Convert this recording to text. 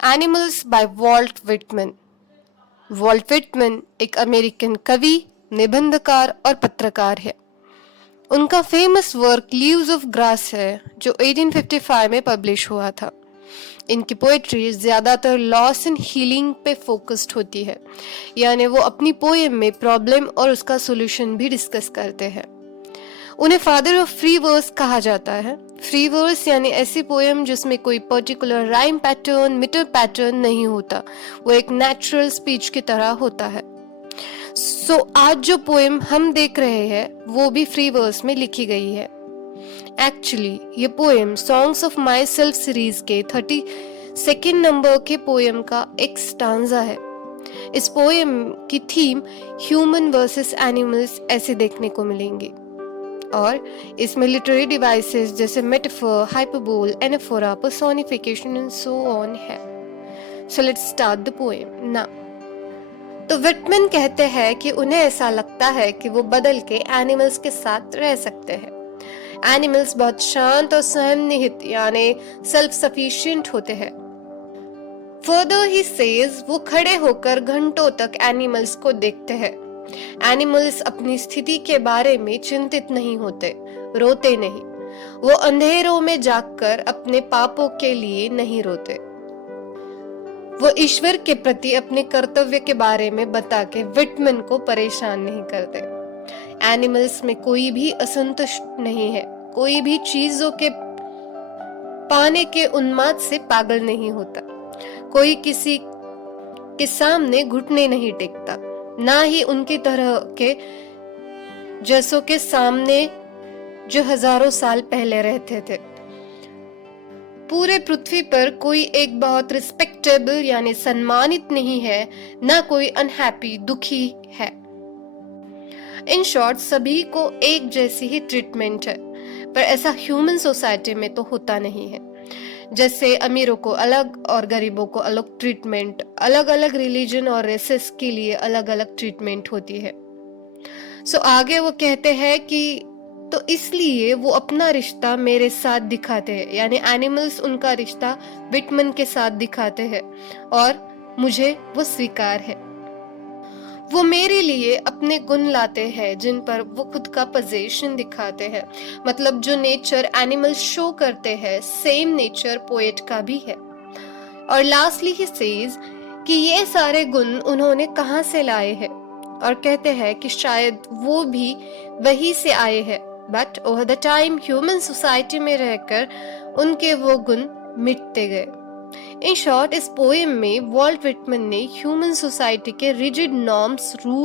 Animals bye Walt Whitman. Walt Whitman एक American कवि, निबंधकार और पत्रकार है। उनका famous work leaves of grass है जो 1855 में पब्लिश हुआ था। इनकी पोएट्री ज्यादातर लॉस एंड हीलिंग पे फोकस्ड होती है, यानी वो अपनी पोएम में प्रॉब्लम और उसका सॉल्यूशन भी डिस्कस करते हैं। उन्हें फादर ऑफ फ्री वर्स कहा जाता है। फ्री वर्स यानी ऐसी पोएम जिसमें कोई particular rhyme pattern, metre pattern नहीं होता, वो एक नेचुरल स्पीच की तरह होता है। आज जो पोएम हम देख रहे हैं वो भी फ्री वर्स में लिखी गई है। एक्चुअली ये poem songs of my self series के 32nd नंबर के पोएम का एक स्टांजा है। इस पोएम की थीम ह्यूमन वर्सेस एनिमल्स ऐसे देखने को मिलेंगे और इसमें लिटरेरी डिवाइसेस जैसे metaphor, hyperbole, anaphora, personification and so on है। So let's start the poem now. तो विटमैन कहते हैं कि उन्हें ऐसा लगता है कि वो बदल के एनिमल्स के साथ रह सकते हैं। एनिमल्स बहुत शांत और स्वयंनिहित यानी सेल्फ सफिशिएंट होते हैं। फर्दर ही सेज वो खड़े होकर घंटों तक एनिमल्स को देखते हैं। एनिमल्स अपनी स्थिति के बारे में चिंतित नहीं होते, रोते नहीं। वो अंधेरों में जागकर अपने पापों के लिए नहीं रोते। वो ईश्वर के प्रति अपने कर्तव्य के बारे में बता के विटमैन को परेशान नहीं करते। एनिमल्स में कोई भी असंतुष्ट नहीं है, कोई भी चीजों के पाने के उन्माद से पागल नहीं होता, कोई किसी के सामने घुटने नहीं टेकता, ना ही उनकी तरह के जैसों के सामने जो हजारों साल पहले रहते थे। पूरे पृथ्वी पर कोई एक बहुत रिस्पेक्टेबल यानी सम्मानित नहीं है, ना कोई अनहैप्पी दुखी है। इन शॉर्ट सभी को एक जैसी ही ट्रीटमेंट है, पर ऐसा ह्यूमन सोसाइटी में तो होता नहीं है। जैसे अमीरों को अलग और गरीबों को अलग ट्रीटमेंट, अलग अलग रिलीजन और रेसेस के लिए अलग अलग ट्रीटमेंट होती है। आगे वो कहते हैं कि तो इसलिए वो अपना रिश्ता मेरे साथ दिखाते हैं, यानी एनिमल्स उनका रिश्ता विटमैन के साथ दिखाते हैं और मुझे वो स्वीकार है। वो मेरे लिए अपने गुण लाते हैं जिन पर वो खुद का पोजीशन दिखाते हैं। मतलब जो नेचर एनिमल शो करते हैं, सेम नेचर पोएट का भी है। और लास्टली ही सेज कि ये सारे गुण उन्होंने कहाँ से लाए हैं, और कहते हैं कि शायद वो भी वही से आए हैं, but over the time human society में रहकर उनके वो गुण मिटते गए। इन शॉर्ट इस पोएम में वॉल्ट विटमैन ने ह्यूमन सोसाइटी के रिजिड नॉर्म्स, रूल